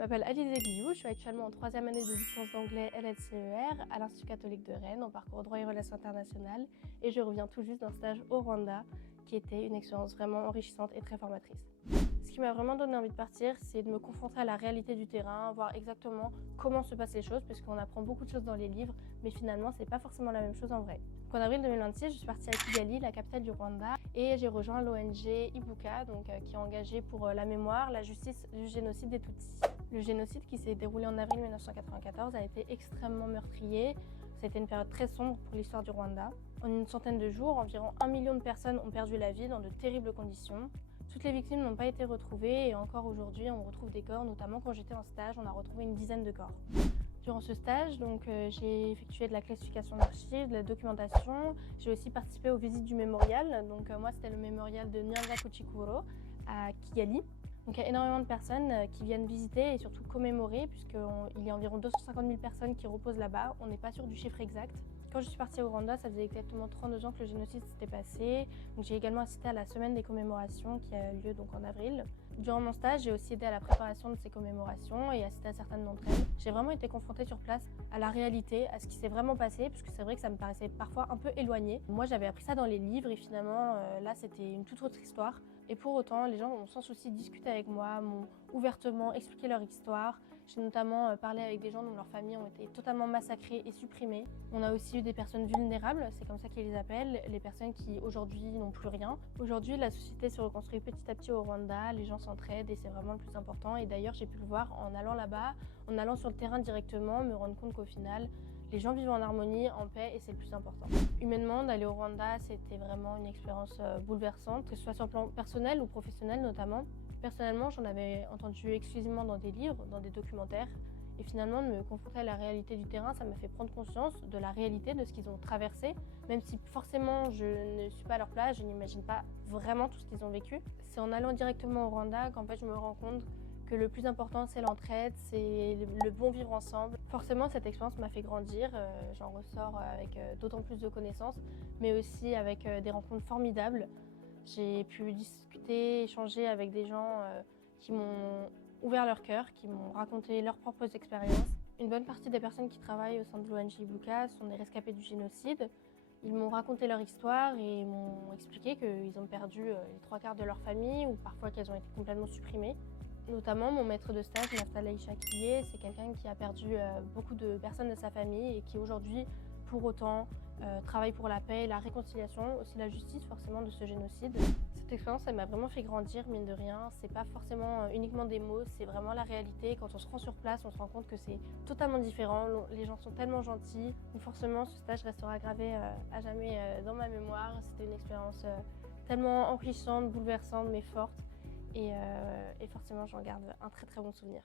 m'appelle Alizé Guillou, je suis actuellement en 3e année de licence d'anglais LLCER à l'Institut catholique de Rennes en parcours droit et relations internationales et je reviens tout juste d'un stage au Rwanda qui était une expérience vraiment enrichissante et très formatrice. Ce qui m'a vraiment donné envie de partir, c'est de me confronter à la réalité du terrain, voir exactement comment se passent les choses, puisqu'on apprend beaucoup de choses dans les livres, mais finalement, c'est pas forcément la même chose en vrai. Donc, en avril 2026, je suis partie à Kigali, la capitale du Rwanda, et j'ai rejoint l'ONG Ibuka, qui est engagée pour la mémoire, la justice du génocide des Tutsis. Le génocide qui s'est déroulé en avril 1994 a été extrêmement meurtrier. C'était une période très sombre pour l'histoire du Rwanda. En une centaine de jours, environ 1 million de personnes ont perdu la vie dans de terribles conditions. Toutes les victimes n'ont pas été retrouvées et encore aujourd'hui, on retrouve des corps, notamment quand j'étais en stage, on a retrouvé une dizaine de corps. Durant ce stage, j'ai effectué de la classification d'archives, de la documentation. J'ai aussi participé aux visites du mémorial. Moi, c'était le mémorial de Nyanza-Kuchikuro à Kigali. Donc, il y a énormément de personnes qui viennent visiter et surtout commémorer, puisqu'il y a environ 250 000 personnes qui reposent là-bas. On n'est pas sûr du chiffre exact. Quand je suis partie au Rwanda, ça faisait exactement 32 ans que le génocide s'était passé. Donc, j'ai également assisté à la semaine des commémorations qui a lieu en avril. Durant mon stage, j'ai aussi aidé à la préparation de ces commémorations et assisté à certaines d'entre elles. J'ai vraiment été confrontée sur place à la réalité, à ce qui s'est vraiment passé, puisque c'est vrai que ça me paraissait parfois un peu éloigné. Moi, j'avais appris ça dans les livres et finalement, là, c'était une toute autre histoire. Et pour autant, les gens ont sans souci discuté avec moi, m'ont ouvertement expliqué leur histoire. J'ai notamment parlé avec des gens dont leurs familles ont été totalement massacrées et supprimées. On a aussi eu des personnes vulnérables, c'est comme ça qu'ils les appellent, les personnes qui aujourd'hui n'ont plus rien. Aujourd'hui, la société se reconstruit petit à petit au Rwanda, les gens s'entraident et c'est vraiment le plus important. Et d'ailleurs, j'ai pu le voir en allant là-bas, en allant sur le terrain directement, me rendre compte qu'au final, les gens vivent en harmonie, en paix et c'est le plus important. Humainement, d'aller au Rwanda, c'était vraiment une expérience bouleversante, que ce soit sur le plan personnel ou professionnel notamment. Personnellement, j'en avais entendu exclusivement dans des livres, dans des documentaires. Et finalement, de me confronter à la réalité du terrain, ça m'a fait prendre conscience de la réalité de ce qu'ils ont traversé, même si forcément je ne suis pas à leur place, je n'imagine pas vraiment tout ce qu'ils ont vécu. C'est en allant directement au Rwanda qu'en fait je me rends compte que le plus important c'est l'entraide, c'est le bon vivre ensemble. Forcément cette expérience m'a fait grandir, j'en ressors avec d'autant plus de connaissances, mais aussi avec des rencontres formidables. J'ai pu discuter, échanger avec des gens qui m'ont ouvert leur cœur, qui m'ont raconté leurs propres expériences. Une bonne partie des personnes qui travaillent au sein de l'ONG Ibuka sont des rescapés du génocide. Ils m'ont raconté leur histoire et m'ont expliqué qu'ils ont perdu les 3/4 de leur famille ou parfois qu'elles ont été complètement supprimées. Notamment mon maître de stage, Naftali Chakiye, c'est quelqu'un qui a perdu beaucoup de personnes de sa famille et qui aujourd'hui, pour autant, travaille pour la paix et la réconciliation, aussi la justice forcément de ce génocide. Cette expérience, elle m'a vraiment fait grandir, mine de rien. C'est pas forcément uniquement des mots, c'est vraiment la réalité. Quand on se rend sur place, on se rend compte que c'est totalement différent. Les gens sont tellement gentils. Donc forcément, ce stage restera gravé à jamais dans ma mémoire. C'était une expérience tellement enrichissante, bouleversante, mais forte. Et forcément, j'en garde un très très bon souvenir.